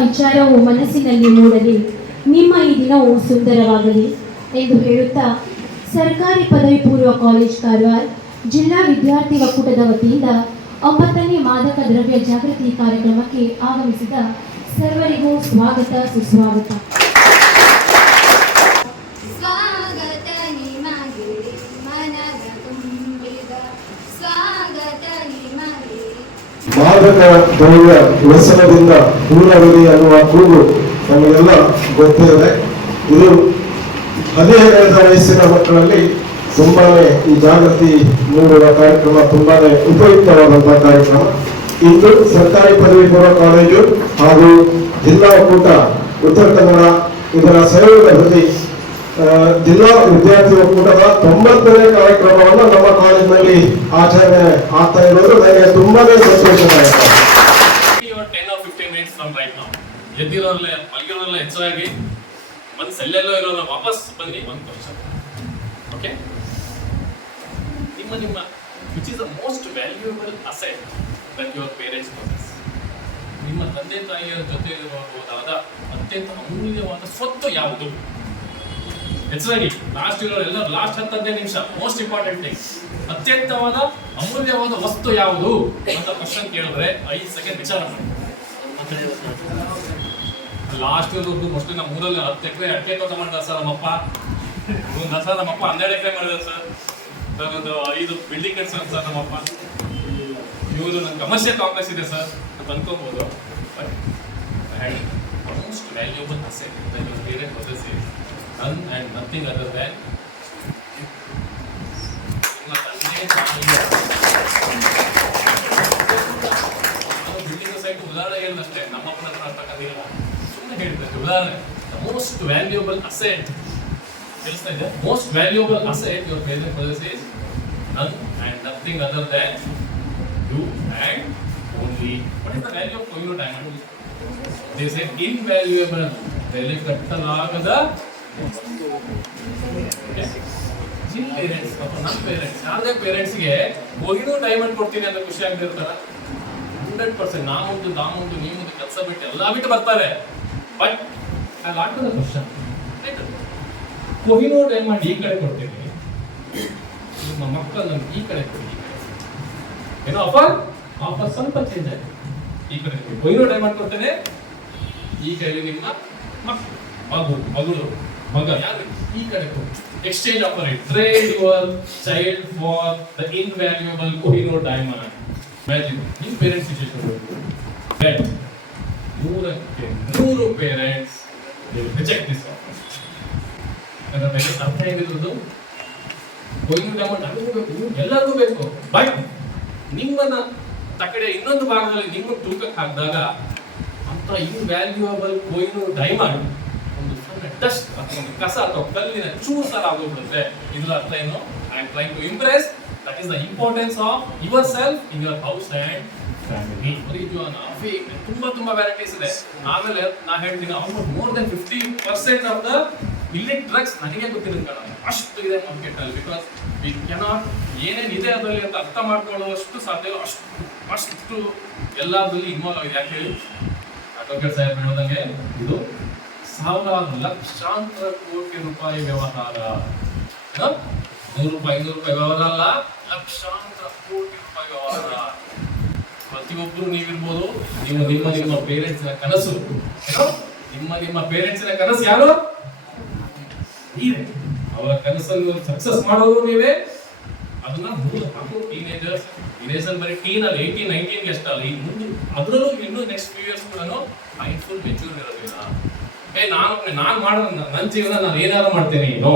ವಿಚಾರವು ಮನಸ್ಸಿನಲ್ಲಿ ಮೂಡಲಿ. ನಿಮ್ಮ ಈ ದಿನವು ಸುಂದರವಾಗಲಿ ಎಂದು ಹೇಳುತ್ತಾ, ಸರ್ಕಾರಿ ಪದವಿ ಪೂರ್ವ ಕಾಲೇಜ್ ಕಾರವಾರ, ಜಿಲ್ಲಾ ವಿದ್ಯಾರ್ಥಿ ಒಕ್ಕೂಟದ ವತಿಯಿಂದ ಒಂಬತ್ತನೇ ಮಾದಕ ದ್ರವ್ಯ ಜಾಗೃತಿ ಕಾರ್ಯಕ್ರಮಕ್ಕೆ ಆಗಮಿಸಿದ ಸರ್ವರಿಗೂ ಸ್ವಾಗತ, ಸುಸ್ವಾಗತ. ಮಾದಕ ದ್ರವ್ಯ ವ್ಯಸನದಿಂದ ದೂರವಿರಿ ಅನ್ನುವ ಕೂಗು ನಮಗೆಲ್ಲ ಗೊತ್ತಿದೆ ಇದು ಹದಿಹರೆಯದ ವಯಸ್ಸಿನ ಮಕ್ಕಳಲ್ಲಿ ತುಂಬಾನೇ ಈ ಜಾಗೃತಿ ಮೂಡುವ ಕಾರ್ಯಕ್ರಮ ತುಂಬಾನೇ ಉಪಯುಕ್ತವಾದಂತಹ ಕಾರ್ಯಕ್ರಮ. ಇಂದು ಸರ್ಕಾರಿ ಪದವಿ ಪೂರ್ವ ಕಾಲೇಜು ಹಾಗೂ ಜಿಲ್ಲಾ ಒಕ್ಕೂಟ ಉತ್ತರ ಕನ್ನಡ ಇದರ ಸಹಯೋಗದಲ್ಲಿ ಜಿಲ್ಲಾ ವಿದ್ಯಾರ್ಥಿ ಒಕ್ಕೂಟದ ತೊಂಬತ್ತನೇ ಕಾರ್ಯಕ್ರಮವನ್ನು ನಮ್ಮ ಕಾಲೇಜಿನಲ್ಲಿ ಆಚರಣೆ ಆಗ್ತಾ ಇರೋದು. ನನಗೆ ತುಂಬಾನೇ ಸಂತೋಷ ಎದ್ದಿರೋರಲ್ಲ ಮಲಗಿರೋರೆಲ್ಲ ಹೆಚ್ಚಾಗಿ ಬಂದು ಎಲ್ಲೆಲ್ಲೋ ಇರೋಲ್ಲ ವಾಪಸ್ ಬನ್ನಿ ಒಂದು ಕ್ವಶನ್ ಓಕೆ ನಿಮ್ಮ ನಿಮ್ಮ which is the most valuable asset that your parents possess ನಿಮ್ಮ ತಂದೆ ತಾಯಿಯರ ಜೊತೆ ಇರಬಹುದಾದ ಅತ್ಯಂತ ಅಮೂಲ್ಯವಾದ ಸ್ವತ್ತು ಯಾವುದು? ಹೆಚ್ಚಾಗಿ ಲಾಸ್ಟ್ ಇರೋ ಎಲ್ಲ ಲಾಸ್ಟ್ ಹತ್ತದೇ ನಿಮಿಷ ಮೋಸ್ಟ್ ಇಂಪಾರ್ಟೆಂಟ್ ಥಿಂಗ್ ಅತ್ಯಂತವಾದ, ಅಮೂಲ್ಯವಾದ ವಸ್ತು ಯಾವುದು ಅಂತ ಕ್ವಶನ್ ಕೇಳಿದ್ರೆ ಐದು ಸೆಕೆಂಡ್ ವಿಚಾರ ಮಾಡಿ. ಲಾಸ್ಟ್ ಇರೋದು ಮೋಸ್ಟ್ಲಿ ನಮ್ಮ ಊರಲ್ಲಿ ಹತ್ತು ಎಕರೆ, ಅಡಿಕೆ ತೋಟ ಮಾಡಿದ ಸರ್ ನಮ್ಮಪ್ಪ. ಒಂದು ಸರ್ ನಮ್ಮಪ್ಪ ಹನ್ನೆರಡು ಎಕರೆ ಮಾಡಿದ ಸರ್ ಸರ್ ಐದು ಬಿಲ್ಡಿಂಗ್ ಕಟ್ಸ ಸರ್ ನಮ್ಮಪ್ಪ. ಇವರು ನನ್ನ ಕಮರ್ಷಿಯಲ್ ಕಾಂಪ್ಲೆಕ್ಸ್ ಇದೆ ಸರ್ ಅಂತ ಅನ್ಕೋಬಹುದು ಮೋಸ್ಟ್ ವ್ಯಾಲ್ಯೂಬಲ್ ಅಸೆಟ್ ಬೇರೆ possess parent possess is none and nothing other than ನಿಮ್ಮ ತಂದೆ ತಾಯಿಯ ನಾನು ಬಿಲ್ಡಿಂಗ್ ಸೈಟ್ ಉದಾಹರಣೆ ಹೇಳಿದಷ್ಟೇ ನಮ್ಮ ಅಪ್ಪನ ಹತ್ರ ಅರ್ಥ ಆಗಿಲ್ಲ ಸುಮ್ಮನೆ ಹೇಳಿದ್ದೆ ಉದಾಹರಣೆ ಮೋಸ್ಟ್ ವ್ಯಾಲ್ಯೂಬಲ್ ಅಸೆಟ್ ತಿಳಿಸ್ತಾ ಇದೆ most valuable asset your parent possess is none and nothing other than you and only what is the value of ಕೊಯ್ಲು ಡೈಮಂಡ್ ದಿಸ್ ಇಸ್ ಇನ್ವ್ಯಾಲ್ಯೂಯಬಲ್ ಬೆಲೆ ಕಟ್ಟಲಾಗದ ನಿಮ್ ಪೇರೆಂಟ್ಸ್ ನಮ್ಮ ಪೇರೆಂಟ್ಸ್ ಪೇರೆಂಟ್ಸ್ಗೆ ಕೊಹಿನೂರ್ ಡೈಮಂಡ್ ಕೊಡ್ತೀನಿ ಅಂತ ಖುಷಿ ಆಗ್ತಿರ್ತಾರ ಹಂಡ್ರೆಡ್ ಪರ್ಸೆಂಟ್ ನಾಮುಂಟು ದಾಮುಂಟು ನೀವುಂಟು ಕೆಲಸ ಬಿಟ್ಟು ಎಲ್ಲ ಬಿಟ್ಟು ಬರ್ತಾರೆ. But I lot the question Kohinoor diamond ಈ ಕಡೆ ಕೊಡ್ತೀನಿ. ನಿಮ್ಮ ಮಕ್ಕಳು ನಮ್ಗೆ ಈ ಕಡೆ ಕೊಡಿ. ಏನೋ ಆಫರ್ ಆಫರ್ ಸ್ವಲ್ಪ ಚೇಂಜ್ ಆಯ್ತು. ಈ ಕಡೆ ಕೊಹಿನೂರ್ ಡೈಮಂಡ್ ಕೊಡ್ತೇನೆ ಈ ಕಡೆ ನಿಮ್ಮ ಮಕ್ಕಳು. ಮಗು, ಮಗಳು. ಮಗ. ಈ ಕಡೆ exchange offer it trade your child for the invaluable Kohinoor diamond value ನಿಮ್ಮ ಪೇರೆಂಟ್ಸ್ ಸಿಚುವೇಶನ್ ನೂರಕ್ಕೆ ನೂರು ಪೇರೆಂಟ್ಸ್ ರಿಜೆಕ್ಟ್ ದಿಸ್ ಅದರ ಬಗ್ಗೆ ಅರ್ಥ ಏನಿರೋದು ಕೊಯ್ಲು ಡೈಮಂಡ್ ನಮಗೂ ಬೇಕು. ಎಲ್ಲರಿಗೂ ಬೇಕು. ಬಟ್ ನಿಮ್ಮನ್ನ ತಕಡೆ ಇನ್ನೊಂದು ಭಾಗದಲ್ಲಿ ನಿಮ್ಮ ತೂಕಕ್ಕೆ ಹಾಕಿದಾಗ ಅಂತ ಇನ್ವ್ಯಾಲ್ಯೂಯಬಲ್ ಕೊಯ್ಲು ಡೈಮಂಡ್ ಡಸ್ಟ್ ಕಸ ಅಥವಾ ಕಲ್ಲಿನ ಸರ ಆಗೋಗ್ಬಿಡುತ್ತೆ ಇದರ ಅರ್ಥ ಏನು? I am trying to impress that is the importance of your self in your house and family ತುಂಬಾ ತುಂಬಾ ವೆರೈಟೀಸ್ ಇದೆ. ಆಮೇಲೆ ನಾ ಹೇಳ್ತೀನಿ almost more than fifty percent of the illicit drugs ನನಗೆ ಗೊತ್ತಿರೋದು ಅಷ್ಟು ಇದೆ ಮಾರ್ಕೆಟ್ ಅಲ್ಲಿ ಬಿಕಾಸ್ ವಿ ಕೆನಾಟ್ ಏನೇನ್ ಇದೆ ಅದರಲ್ಲಿ ಅಂತ ಅರ್ಥ ಮಾಡ್ಕೊಳ್ಳುವಷ್ಟು ಸಾಧ್ಯ. ಅಷ್ಟು ಅಷ್ಟು ಎಲ್ಲದರಲ್ಲಿ ಇನ್ವಾಲ್ವ್ ಆಗಿದೆ. ಯಾಕೆ ಹೇಳಿ? ಡಾಕ್ಟರ್ ಸಾಹೇಬ್ ಹೇಳೋದಂಗೆ ಇದು ಸಾವಿರಾರು ಲಕ್ಷಾಂತರ ಕೋಟಿ ರೂಪಾಯಿ ವ್ಯವಹಾರ? ನೂರು ರೂಪಾಯಿ, ಐನೂರು ರೂಪಾಯಿ ವ್ಯವಹಾರ ಅಲ್ಲ ಲಕ್ಷಾಂತರ ಕೋಟಿ ರೂಪಾಯಿ ವ್ಯವಹಾರ. ಪ್ರತಿಯೊಬ್ಬರು ನೀವಿರ್ಬೋದು. ನಿಮ್ಮ ನಿಮ್ಮ ನಿಮ್ಮ ಪೇರೆಂಟ್ಸ್ನ ಕನಸು? ನಿಮ್ಮ ನಿಮ್ಮ ಪೇರೆಂಟ್ಸ್ನ ಕನಸು ಯಾರು? ಅವರ ಕನಸನ್ನು ಸಕ್ಸಸ್ ಮಾಡೋರು ನೀವೇ. ಅದನ್ನ ಹಾಕೋ ಟೀನೇಜರ್ಸ್ ಟೀನೇಜರ್ ಬರೀ ಟೀನ್ ಅಲ್ಲಿ ಏಯ್ಟೀನ್ ಮುಂದೆ ಅದರಲ್ಲೂ ಇನ್ನೂ ನೆಕ್ಸ್ಟ್ ಫ್ಯೂ ಇಯರ್ಸ್ ಕೂಡ ಮೈಂಡ್ಫುಲ್ ಮೆಚೂರ್ ಇರೋದಿಲ್ಲ. ಏ, ನಾನು ನಾನು ಮಾಡೋ ನನ್ನ ಜೀವನ ನಾನು ಏನಾದ್ರು ಮಾಡ್ತೇನೆ, ಏನೋ.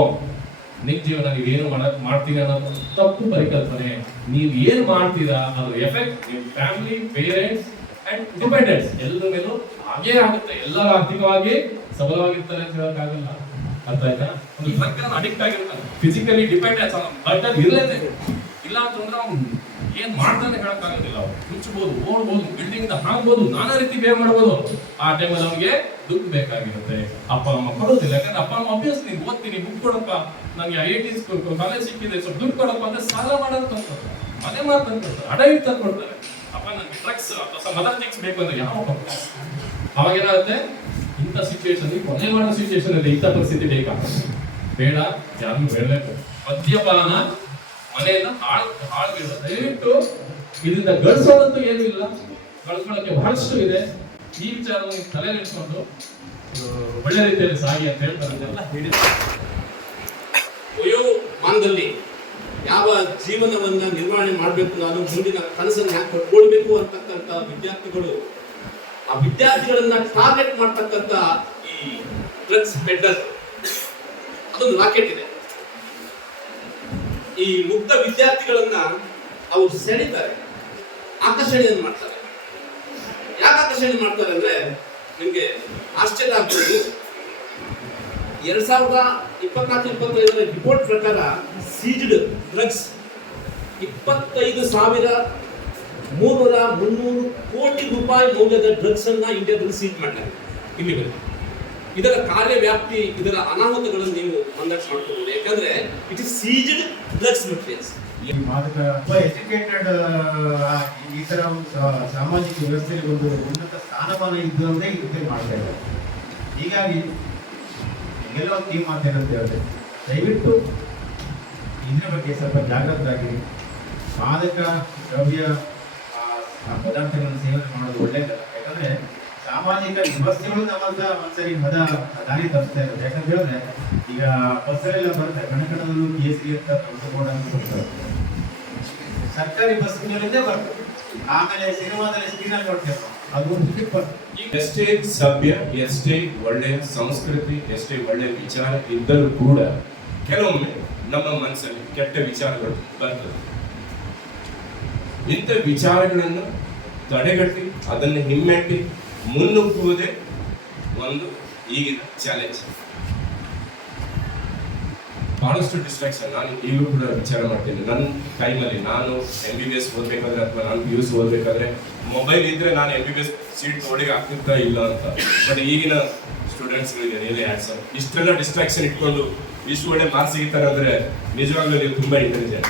ನಿಮ್ ಜೀವನ ನೀವು ಏನು ಮಾಡಕ್ ಮಾಡ್ತೀರಾ ಅನ್ನೋದು ತಪ್ಪು ಪರಿಕಲ್ಪನೆ. ನೀವು ಏನು ಮಾಡ್ತೀರಾ ಅದು ಎಫೆಕ್ಟ್ ನಿಮ್ಮ ಫ್ಯಾಮಿಲಿ, ಪೇರೆಂಟ್ಸ್ ಅಂಡ್ ಡಿಪೆಂಡೆಂಟ್ಸ್. ಎಲ್ಲರ ಮೇಲೂ ಹಾಗೇ ಆಗುತ್ತೆ. ಎಲ್ಲರೂ ಆರ್ಥಿಕವಾಗಿ ಸಬಲವಾಗಿರ್ತಾರೆ ಅಂತ ಹೇಳಕ್ಕಾಗಲ್ಲ ಅರ್ಥ ಆಯ್ತಾ? ಅಡಿಕ್ಟ್ ಆಗಿರ್ತಾನೆ ಫಿಸಿಕಲಿ ಡಿಪೆಂಡೆನ್ಸ್ ಬಟ್ ಇರಲೇಬೇಕು. ಇಲ್ಲ ಅಂತಂದ್ರೆ ಏನ್ ಮಾಡ್ತಾನೆ ಹೇಳಕ್ಕಾಗೋದಿಲ್ಲ ಅವ್ರು. ಮುಚ್ಚಬಹುದು ಓಡ್ಬೋದು ಬಿಲ್ಡಿಂಗ್ ಹಾಕ್ಬೋದು, ನಾನಾ ರೀತಿ ಬೇರೆ ಮಾಡ್ಬೋದು. ಆ ಟೈಮಲ್ಲಿ ಅವ್ನಿಗೆ ದುಡ್ಡು ಬೇಕಾಗಿರುತ್ತೆ. ಅಪ್ಪ, ಅಮ್ಮ ಕೊಡೋದಿಲ್ಲ. ಯಾಕಂದ್ರೆ ಅಪ್ಪ, ಅಮ್ಮ ಅಭ್ಯಾಸ ನೀನು ಓದ್ತೀನಿ ಬುಕ್ ಕೊಡಪ್ಪ. ನನಗೆ ಐ ಐ ಟಿ ಕಾಲೇಜ್ ಸಿಕ್ಕಿದೆ, ಸ್ವಲ್ಪ ದುಡ್ಡು ಕೊಡಪ್ಪ ಅಂದ್ರೆ ಸಾಲ ಮಾಡೋದು ಮನೆ ಮಾತು ತಂದ್ಕೊಡ್ತಾರೆ. ಅಡ ಇಟ್ಟು ತಂದ್ಕೊಡ್ತಾರೆ. ಅಪ್ಪ, ನಂಗೆ ಮದರ್ ಥಿಂಗ್ಸ್ ಬೇಕು ಅಂದ್ರೆ ಯಾವ ಅವಾಗ ಏನಾಗುತ್ತೆ? ಇಂಥ ಸಿಚುವೇಶನ್ ಕೊನೆ ಮಾಡೋ ಸಿಚುವೇಶನ್ ಅಲ್ಲಿ ಇಂಥ ಪರಿಸ್ಥಿತಿ ಬೇಕಾ ಬೇಡ ಯಾರು ಹೇಳಬೇಕು ಮದ್ಯಪಾನ ಮನೆಯನ್ನ ಹಾಳು ಹಾಳು ದಯವಿಟ್ಟು ಇದರಿಂದ ಗಳಿಸೋದಂತೂ ಏನೂ ಇಲ್ಲ. ಗಳಿಸ್ಕೊಳ್ಳೋಕೆ ಬಹಳಷ್ಟು ಇದೆ. ಈ ವಿಚಾರವನ್ನು ತಲೆ ನಿಲ್ಸ್ಕೊಂಡು ಒಳ್ಳೆ ರೀತಿಯಲ್ಲಿ ಸಾಗಿ ಅಂತ ಹೇಳ್ತಾರೆ. ವಯೋ ಮಾನದಲ್ಲಿ ಯಾವ ಜೀವನವನ್ನ ನಿರ್ವಹಣೆ ಮಾಡಬೇಕು ನಾನು, ಮುಂದಿನ ಕನಸನ್ನು ಯಾಕೆ ಕಟ್ಕೊಳ್ಬೇಕು ಅಂತಕ್ಕಂಥ ವಿದ್ಯಾರ್ಥಿಗಳು, ಆ ವಿದ್ಯಾರ್ಥಿಗಳನ್ನ ಟಾರ್ಗೆಟ್ ಮಾಡ್ತಕ್ಕಂಥ ಈ ಡ್ರಗ್ಸ್ ಬೆಡ್ಡರ್ ಅದೊಂದು ರಾಕೆಟ್ ಇದೆ. ಈ ಮುಗ್ಧ ವಿದ್ಯಾರ್ಥಿಗಳನ್ನ ಅವ್ರು ಸೆಳಿತಾರೆ. ಆಕರ್ಷಣೆಯನ್ನು ಮಾಡ್ತಾರೆ. ಯಾಕೆ ಆಕರ್ಷಣೆ ಮಾಡ್ತಾರೆ ಅಂದ್ರೆ ನಿಮ್ಗೆ ಆಶ್ಚರ್ಯ ಆಗ್ಬೋದು. ಎರಡ್ ಸಾವಿರದ ಇಪ್ಪತ್ನಾಲ್ಕು, ಇಪ್ಪತ್ತೈದರ ರಿಪೋರ್ಟ್ ಪ್ರಕಾರ ಸೀಜ್ಡ್ ಡ್ರಗ್ಸ್ ಇಪ್ಪತ್ತೈದು ಸಾವಿರ ಮೂರರ ಮುನ್ನೂರು ಕೋಟಿ ರೂಪಾಯಿ ಮೌಲ್ಯದ ಡ್ರಗ್ಸ್ ಅನ್ನ ಇಂಡಿಯಾದಲ್ಲಿ ಸೀಜ್ ಮಾಡಲಾಗಿದೆ ಇಲ್ಲಿವರೆಗೆ. ಇದರ ಕಾರ್ಯವ್ಯಾಪ್ತಿ, ಇದರ ಅನಾಹುತಗಳನ್ನು ನೀವು ಅಂದಾಜು ಮಾಡ್ಕೋಬಹುದು ಯಾಕಂದ್ರೆ it is seized drugs materials ಈ ಎಜುಕೇಟೆಡ್ ಈ ತರ ಒಂದು ಸಾಮಾಜಿಕ ವ್ಯವಸ್ಥೆಯಲ್ಲಿ ಒಂದು ಉನ್ನತ ಸ್ಥಾನಮಾನ ಇದ್ದು ಅಂದ್ರೆ ಇದಕ್ಕೆ ಮಾಡ್ತಾ ಇದ್ದಾರೆ. ಹೀಗಾಗಿ ಎಲ್ಲೋ ಈ ಮಾತೇನಂತ ಹೇಳಿದ್ರೆ ದಯವಿಟ್ಟು ಇದ್ರ ಬಗ್ಗೆ ಸ್ವಲ್ಪ ಜಾಗೃತರಾಗಿರಿ ಮಾದಕ, ದ್ರವ್ಯ ಪದಾರ್ಥಗಳನ್ನು ಸೇವನೆ ಮಾಡೋದು ಒಳ್ಳೆಯದಲ್ಲ ಯಾಕಂದ್ರೆ ಸಾಮಾಜಿಕ ವ್ಯವಸ್ಥೆಗಳು ನಮ್ಮಂತ ಒಂದ್ಸರಿ ಹದ ದಾರಿ ತಪ್ಪಿಸ್ತಾ ಇರೋದು. ಯಾಕಂತ ಹೇಳಿದ್ರೆ, ಈಗ ಬಸ್ಸಲ್ಲೆಲ್ಲ ಬರುತ್ತೆ. ಕಣಕಣದಲ್ಲೂ ಕೇಸರಿ ಅಂತ ಬೋರ್ಡ್ ಅಂತ ಕೊಡ್ತಾರೆ. ಸರ್ಕಾರಿ ಬಸ್ಗಳಿಂದ ಬರ್ತದೆ ಆಮೇಲೆ ಸಿನಿಮಾದಲ್ಲಿ ಸ್ಕ್ರೀನಲ್ಲಿ ನೋಡ್ತೇವೆ. ಅದು ಸ್ಲಿಪ್ ಎಷ್ಟೇ ಸಭ್ಯ, ಎಷ್ಟೇ ಒಳ್ಳೆಯ ಸಂಸ್ಕೃತಿ, ಎಷ್ಟೇ ಒಳ್ಳೆಯ ವಿಚಾರ ಇದ್ದರೂ ಕೂಡ ಕೆಲವೊಮ್ಮೆ ನಮ್ಮ ಮನಸ್ಸಲ್ಲಿ ಕೆಟ್ಟ ವಿಚಾರಗಳು ಬರ್ತದೆ. ಇಂಥ ವಿಚಾರಗಳನ್ನು ತಡೆಗಟ್ಟಿ, ಅದನ್ನು ಹಿಮ್ಮೆಟ್ಟಿ ಮುನ್ನುಗ್ಗುವುದೇ ಒಂದು ಈಗಿನ ಚಾಲೆಂಜ್ ಬಹಳಷ್ಟು ಡಿಸ್ಟ್ರಾಕ್ಷನ್ ನಾನು ಈಗಲೂ ಕೂಡ ವಿಚಾರ ಮಾಡ್ತೀನಿ. ನನ್ನ ಟೈಮಲ್ಲಿ ನಾನು ಎಂ ಬಿ ಬಿ ಎಸ್ ಓದಬೇಕಾದ್ರೆ ಅಥವಾ ನಾನು ಪಿ ಯು ಸಿ ಓದಬೇಕಾದ್ರೆ ಮೊಬೈಲ್ ಇದ್ರೆ ನಾನು M B B S seat ತೊಗೊಳಿಗೆ ಆಗ್ತಿರ್ತಾ ಇಲ್ಲ ಅಂತ. ಬಟ್ ಈಗಿನ ಸ್ಟೂಡೆಂಟ್ಸ್ಗಳಿಗೆ ರಿಯಲಿ ಆನ್ಸರ್ ಇಷ್ಟೆಲ್ಲ ಡಿಸ್ಟ್ರಾಕ್ಷನ್ ಇಟ್ಕೊಂಡು ಇಷ್ಟು ಒಳ್ಳೆ ಮಾರ್ಕ್ಸ್ ಸಿಗ್ತಾರೆ ಅಂದರೆ ನಿಜವಾಗ್ಲೂ ನೀವು ತುಂಬ ಇಂಟೆಲಿಜೆಂಟ್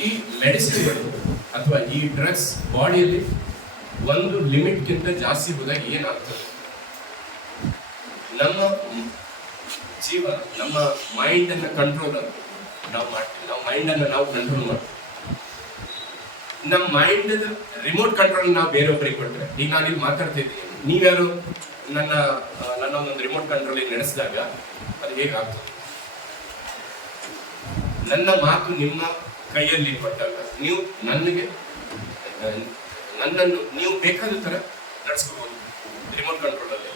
ಈ ಮೆಡಿಸಿನ್ಗಳು ಅಥವಾ ಈ ಡ್ರಗ್ಸ್ ಬಾಡಿಯಲ್ಲಿ ಒಂದು ಲಿಮಿಟ್ಗಿಂತ ಜಾಸ್ತಿ ಹೋದಾಗ ಏನಾಗ್ತದೆ? ನಮ್ಮ ಜೀವ, ನಮ್ಮ ಮೈಂಡ್ ಅನ್ನ ಕಂಟ್ರೋಲ್ ನಾವು ಮಾಡ್ತೀವಿ ನಾವು ಮೈಂಡ್ ಅನ್ನ ನಾವು ಕಂಟ್ರೋಲ್ ಮಾಡ್ತೀವಿ. ನಮ್ಮ ಮೈಂಡ್ ರಿಮೋಟ್ ಕಂಟ್ರೋಲ್ ನಾವು ಬೇರೊಬ್ಬರಿಗೆ ಕೊಟ್ಟರೆ ಈಗ ನಾನು ಇಲ್ಲಿ ಮಾತಾಡ್ತಿದ್ದೀನಿ ನೀವ್ಯಾರು ನನ್ನ ನನ್ನ ಒಂದು ರಿಮೋಟ್ ಕಂಟ್ರೋಲ್ ನಡೆಸಿದಾಗ ಅದು ಹೇಗಾಗ್ತದೆ? ನನ್ನ ಮಾತು ನಿಮ್ಮ ಕೈಯಲ್ಲಿ ಕೊಟ್ಟಾಗ ನೀವು ನನಗೆ ನನ್ನನ್ನು ನೀವು ಬೇಕಾದ ತರ ನಡೆಸ್ಕೋಬಹುದು ರಿಮೋಟ್ ಕಂಟ್ರೋಲ್ ಅಲ್ಲಿ.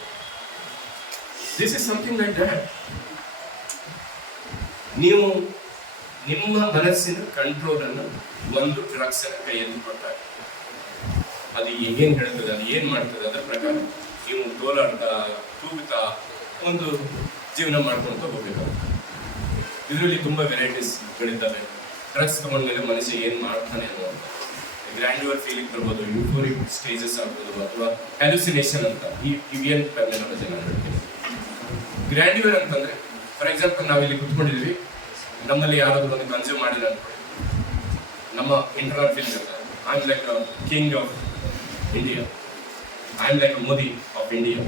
This is something like that ನೀವು ನಿಮ್ಮ ಮನಸ್ಸಿನ ಕಂಟ್ರೋಲ್ ಅನ್ನು ಒಂದು ಡ್ರಗ್ಸ್ ಕೈಯಲ್ಲಿ ಕೊಡ್ತಾರೆ. ಅದು ಏನ್ ಹೇಳ್ತದೆ, ಅದು ಏನ್ ಮಾಡ್ತದೆ ಅದರ ಪ್ರಕಾರ ನೀವು ತೋಲಾಡ್ತಾ, ತೂಗುತ್ತಾ ಒಂದು ಜೀವನ ಮಾಡ್ಕೊಂತ ಹೋಗ್ಬೇಕಾಗುತ್ತೆ ಇದರಲ್ಲಿ ತುಂಬಾ ವೆರೈಟೀಸ್ ಗಳಿದ್ದಾವೆ. ಡ್ರಗ್ಸ್ ತಗೊಂಡ್ಮೇಲೆ ಮನುಷ್ಯ ಏನ್ ಮಾಡ್ತಾನೆ ಅನ್ನುವಂಥ ಗ್ರ್ಯಾಂಡ್ಯೂರ್ ಫೀಲಿಂಗ್ ಬರ್ಬೋದು, ಯೂಫೋರಿಕ್ ಸ್ಟೇಜಸ್ ಆಗ್ಬೋದು ಅಥವಾ ಹ್ಯಾಲುಸಿನೇಷನ್ ಅಂತ, ಈ ಟಿವಿಯನ್ ಟರ್ಮಿನಾಲಜಿ ನಾನು ಹೇಳ್ತೀನಿ ಗ್ರ್ಯಾಂಡ್ಯೂರ್ ಅಂತಂದ್ರೆ ಫಾರ್ ಎಕ್ಸಾಂಪಲ್ ನಾವಿಲ್ಲಿ ಕುತ್ಕೊಂಡಿದ್ವಿ ನಮ್ಮಲ್ಲಿ ಯಾರಾದ್ರೂ ಒಂದು ಕನ್ಸ್ಯೂಮ್ ಮಾಡಿದ್ರೆ ಅನ್ಕೊಳ್ಳಿ. ನಮ್ಮ ಇಂಟರ್ನಲ್ ಫೀಲಿಂಗ್ ಅಂತ I am like king of India I am like Modi of India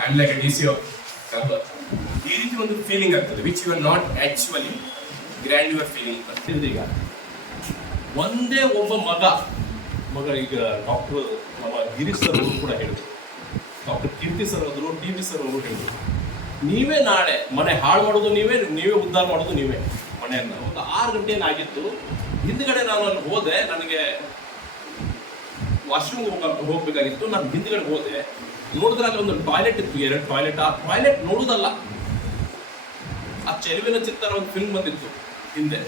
I am like D C of ಕರ್ಬರ್ ಈ ರೀತಿ ಒಂದು ಫೀಲಿಂಗ್ ಆಗ್ತದೆ which you are not actually grandeur feeling ಅಂತ. ಈಗ ಒಂದೇ ಒಬ್ಬ ಮಗ ಮಗ ಈಗ ಡಾಕ್ಟರ್ ನಮ್ಮ ಗಿರೀಶ್ ಸರ್ ಅವರು ಕೂಡ ಹೇಳಿದ್ರು. ಡಾಕ್ಟರ್ ಕೀರ್ತಿ ಸರ್ ಅವರು ಟಿ ವಿ ಸರ್ ಅವರು ಹೇಳಿದ್ರು. ನೀವೇ ನಾಳೆ ಮನೆ ಹಾಳು ಮಾಡೋದು ನೀವೇ ನೀವೇ ಉದ್ಧಾರ ಮಾಡೋದು ನೀವೇ. ಮನೆಯನ್ನು ಒಂದು ಆರು ಗಂಟೆ ಏನಾಗಿತ್ತು ಹಿಂದ್ಗಡೆ ನಾನು ಅಲ್ಲಿ ಹೋದೆ, ನನಗೆ ವಾಶ್ರೂಮ್ ಹೋಗ್ಬೇಕಾಗಿತ್ತು. ನಾನು ಹಿಂದ್ಗಡೆ ಹೋದೆ. ನೋಡಿದ್ರೆ ಅಲ್ಲಿ ಒಂದು ಟಾಯ್ಲೆಟ್ ಇತ್ತು, ಎರಡು ಟಾಯ್ಲೆಟ್ ಆ ಟಾಯ್ಲೆಟ್ ನೋಡುದಲ್ಲ. ಆ ಚೆಲುವಿನ ಚಿತ್ತರ ಒಂದು ಫಿಲ್ಮ್ ಬಂದಿತ್ತು ಹಿಂದೆ.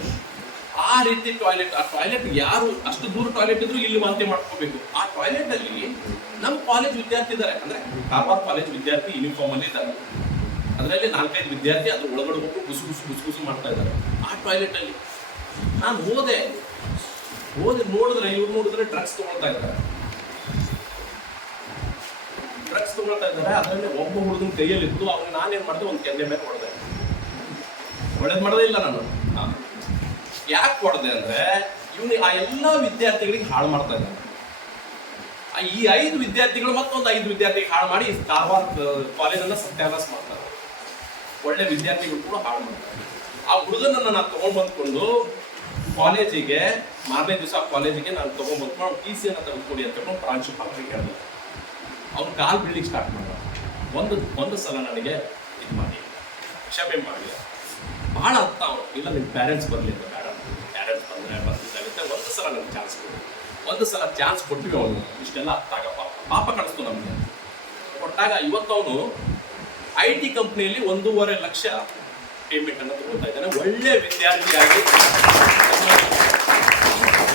ಆ ರೀತಿ ಟಾಯ್ಲೆಟ್ ಆ ಟಾಯ್ಲೆಟ್ ಯಾರು ಅಷ್ಟು ದೂರ ಟಾಯ್ಲೆಟ್ ಇದ್ರು ಇಲ್ಲಿ ವಾಂತಿ ಮಾಡ್ಕೋಬೇಕು. ಆ ಟಾಯ್ಲೆಟ್ ಅಲ್ಲಿ ನಮ್ಮ ಕಾಲೇಜ್ ವಿದ್ಯಾರ್ಥಿ ಇದ್ದಾರೆ ಅಂದ್ರೆ ಕಾರವಾರ ಕಾಲೇಜ್ ವಿದ್ಯಾರ್ಥಿ ಯೂನಿಫಾರ್ಮ್ ಅಲ್ಲಿ ಇದ್ದಾರೆ. ಅದರಲ್ಲಿ ನಾಲ್ಕೈದು ವಿದ್ಯಾರ್ಥಿ ಅದ್ರ ಒಳಗಡೆ ಹೋಗಿ ಗುಸು ಗುಸು ಗುಸು ಗುಸು ಮಾಡ್ತಾ ಇದ್ದಾರೆ. ಆ ಟಾಯ್ಲೆಟ್ ಅಲ್ಲಿ ನಾನು ಹೋದೆ. ಹೋದೆ ನೋಡಿದ್ರೆ, ಇವ್ರು ನೋಡಿದ್ರೆ ಡ್ರಗ್ಸ್ ತಗೊಳ್ತಾ ಇದ್ದಾರೆ. ಡ್ರಗ್ಸ್ ತಗೊಳ್ತಾ ಇದ್ದಾರೆ. ಅದರಲ್ಲಿ ಒಬ್ಬ ಹುಡುಗನ ಕೈಯಲ್ಲಿ ಇತ್ತು ಅವ್ನು ನಾನೇನ್ ಮಾಡಿದೆ? ಒಂದು ಕೆನ್ನೆ ಮೇಲೆ ಹೊಡೆದೆ. ಒಳ್ಳೇದು ಮಾಡೋದೇ ಇಲ್ಲ ನಾನು. ಯಾಕೆ ಕೊಡ್ದೆ ಅಂದ್ರೆ ಇವನು ಆ ಎಲ್ಲ ವಿದ್ಯಾರ್ಥಿಗಳಿಗೆ ಹಾಳು ಮಾಡ್ತಾ ಇದ್ದಾನೆ. ಈ ಐದು ವಿದ್ಯಾರ್ಥಿಗಳು ಮತ್ತೊಂದು ಐದು ವಿದ್ಯಾರ್ಥಿಗೆ ಹಾಳು ಮಾಡಿ ಕಾರವಾರ ಕಾಲೇಜನ್ನ ಸತ್ಯಾನಾಶ ಮಾಡ್ತಾರೆ ಒಳ್ಳೆ ವಿದ್ಯಾರ್ಥಿಗಳು ಕೂಡ ಹಾಳು ಮಾಡ್ತಾರೆ ಆ ಹುಡುಗನನ್ನ ನಾನು ತಗೊಂಡ್ ಬಂದ್ಕೊಂಡು ಕಾಲೇಜಿಗೆ ಮಾರನೇ ದಿವಸ ಕಾಲೇಜಿಗೆ ನಾನು ತಗೊಂಡ್ ಬಂದ್ಕೊಂಡು ಟಿ ಸಿ ಅನ್ನ ತೆಗೆದುಕೊಡಿ ಅಂತ ಹೇಳ್ಕೊಂಡು ಪ್ರಾಂಶುಪಾಲರಿಗೆ ಹೇಳಿದೆ. ಅವ್ನು ಕಾಲ್ ಬೀಳಿಗೆ ಸ್ಟಾರ್ಟ್ ಮಾಡ ಒಂದು ಒಂದು ಸಲ ನನಗೆ ಇದು ಮಾಡಿ, ಕ್ಷಮೆ ಮಾಡಿ. ಭಾಳ ಅರ್ಥ ಅವನು ಇಲ್ಲ ನಿಮ್ಮ ಪ್ಯಾರೆಂಟ್ಸ್ ಬರಲಿ ಅಂತ ಬೇಡ ಪ್ಯಾರೆಂಟ್ಸ್ ಬಂದರೆ ಬರ್ತಿದ್ದಾಗುತ್ತೆ ಒಂದು ಸಲ ನಮ್ಗೆ ಚಾನ್ಸ್ ಕೊಡು. ಒಂದು ಸಲ ಚಾನ್ಸ್ ಕೊಟ್ಟಿವಿ ಅವನು ಇಷ್ಟೆಲ್ಲ ಆಗ ಪಾಪ ಪಾಪ ಕಾಣಿಸ್ತು ನಮಗೆ. ಕೊಟ್ಟಾಗ ಇವತ್ತು ಅವನು ಐ ಟಿ ಕಂಪ್ನಿಯಲ್ಲಿ ಒಂದೂವರೆ ಲಕ್ಷ ಪೇಮೆಂಟ್ ಅನ್ನು ತಗೊಳ್ತಾ ಇದ್ದಾನೆ. ಒಳ್ಳೆ ವಿದ್ಯಾರ್ಥಿಯಾಗಿ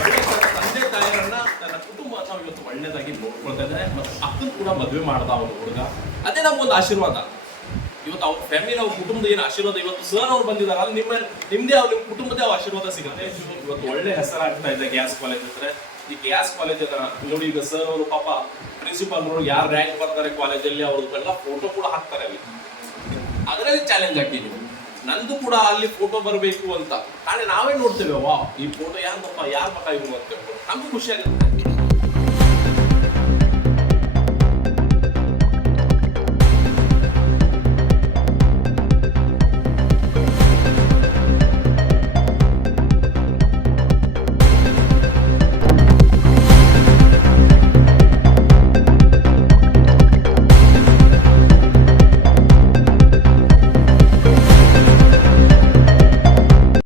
ಒಳ್ಳೆ ತಂದೆ ತಾಯಿಯರನ್ನ ತನ್ನ ಕುಟುಂಬವನ್ನು ಇವತ್ತು ಒಳ್ಳೆದಾಗಿ ನೋಡ್ಕೊಳ್ತಾ ಇದ್ದಾನೆ ಮತ್ತು ಅಕ್ಕನ ಕೂಡ ಮದುವೆ ಮಾಡ್ದ ಅವನು ಹುಡುಗ. ಅದೇ ನಮ್ಗೊಂದು ಆಶೀರ್ವಾದ. ಇವತ್ತು ಅವ್ರ ಫ್ಯಾಮಿಲಿ ಅವ್ರ ಕುಟುಂಬದ ಏನು ಆಶೀರ್ವಾದ ಇವತ್ತು ಸರ್ ಅವ್ರು ಬಂದಿದ್ದಾರೆ. ಅಲ್ಲಿ ನಿಮ್ಮ, ನಿಮ್ದೇ ಅವ್ರ, ನಿಮ್ಮ ಕುಟುಂಬದೇ ಅವ್ರ ಆಶೀರ್ವಾದ ಸಿಗುತ್ತೆ. ಇವತ್ತು ಒಳ್ಳೆ ಹೆಸರಾಗ್ತಾ ಇದೆ ಗ್ಯಾಸ್ ಕಾಲೇಜ್ ಹತ್ರ. ಈ ಗ್ಯಾಸ್ ಕಾಲೇಜನ್ನ ನೋಡಿ, ಈಗ ಸರ್ ಅವರು ಪಾಪ ಪ್ರಿನ್ಸಿಪಾಲ್ ಯಾರು ರ್ಯಾಂಕ್ ಬರ್ತಾರೆ ಕಾಲೇಜಲ್ಲಿ ಅವ್ರದ್ದೆಲ್ಲ ಫೋಟೋ ಕೂಡ ಹಾಕ್ತಾರೆ ಅಲ್ಲಿ. ಅದರಲ್ಲಿ ಚಾಲೆಂಜ್ ಹಾಕಿದ್ವಿ ನಂದು ಕೂಡ ಅಲ್ಲಿ ಫೋಟೋ ಬರಬೇಕು ಅಂತ. ನಾಳೆ ನಾವೇ ನೋಡ್ತೇವೆ ವಾ ಈ ಫೋಟೋ ಯಾರ್ದಪ್ಪ ಯಾರ ಮಗ ಇವ್ರು? ಅಂತ ನಮಗೂ ಖುಷಿ ಆಗುತ್ತೆ.